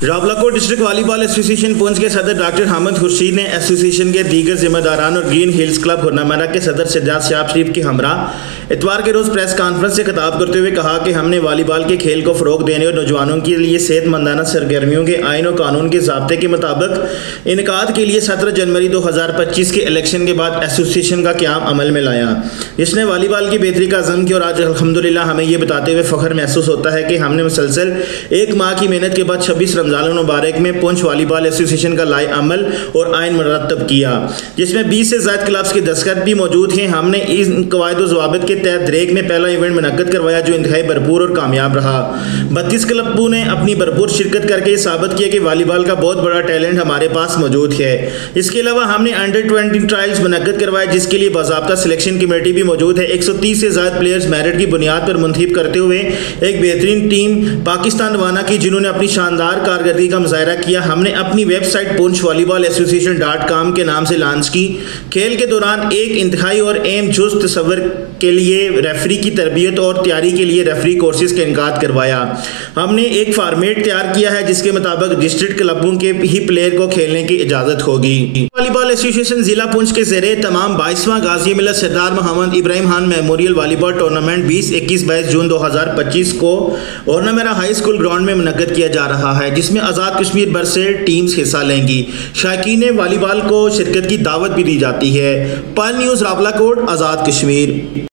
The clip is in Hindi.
Rawalakot district volleyball association Poonch के सदर डॉक्टर हामिद खुर्शीद ने एसोसिएशन के दीगर जिम्मेदारान और ग्रीन हिल्स क्लब हुरनामेरा के सदर सज्जाद शाह शरीफ के हमरा इतवार के रोज़ प्रेस कॉन्फ्रेंस से खिताब करते हुए कहा कि हमने वॉलीबॉल के खेल को फ़रोग देने और नौजवानों के लिए सेहतमंदाना सरगर्मियों के आइन और कानून के ज़ाब्ते के मुताबिक इनकाद के लिए 17 जनवरी 2025 के इलेक्शन के बाद एसोसिएशन का क़याम अमल में लाया, जिसने वॉलीबॉल की बेहतरी का अज़म किया। और आज अल्हम्दुलिल्लाह हमें ये बताते हुए फ़ख्र महसूस होता है कि हमने मुसलसल एक माह की मेहनत के बाद 26 रमज़ान मुबारक में पुंछ वॉलीबॉल एसोसिएशन का लाए अमल और आइन मुरतब किया, जिसमें 20 से ज़ायद क्लब्स के दस्तखत भी मौजूद हैं। हमने इन कवायद व ज़वाबित के तहत द्रेक में पहला इवेंट मुनक्कद करवाया जो इंतहाई भरपूर और कामयाब रहा। 32 क्लबों ने अपनी भरपूर शिरकत करके ये साबित किया कि वॉलीबॉल का बहुत बड़ा टैलेंट हमारे पास मौजूद है। इसके अलावा हमने अंडर 20 ट्रायल्स मुनक्कद करवाए, जिसके लिए बाज़ाब्ता सिलेक्शन कमेटी भी मौजूद है। 130 से ज़ायद प्लेयर्स मेरिट की बुनियाद पर मुंतखब करते हुए एक बेहतरीन टीम पाकिस्तान रवाना की, जिन्होंने अपनी शानदार कारकर्दगी का मुजाहरा किया। हमने अपनी वेबसाइट पुंछ वॉलीबॉल एसोसिएशन.com के नाम से लॉन्च की। खेल के दौरान एक इंतहाई और एम जुस्त तस्वर के लिए रेफरी की तरबियत और तैयारी के लिए रेफरी कोर्सेज का इनकाद करवाया। हमने एक फार्मेट तैयार किया है जिसके मुताबिक डिस्ट्रिक्ट क्लबों के ही प्लेयर को खेलने की इजाज़त होगी। वॉलीबॉल एसोसिएशन जिला पुंछ के ज़रिए तमाम 22वां Ghazi Millat Sardar Mohammad Ibrahim Khan memorial volleyball tournament 20, 21, 22 जून 2025 को हुरनामेरा हाई स्कूल ग्राउंड में मुनक्कद किया जा रहा है, जिसमें आज़ाद कश्मीर भर से टीम्स हिस्सा लेंगी। शायकीन वॉलीबॉल को शिरकत की दावत भी दी जाती है। पल न्यूज़ रावलाकोट, आज़ाद कश्मीर।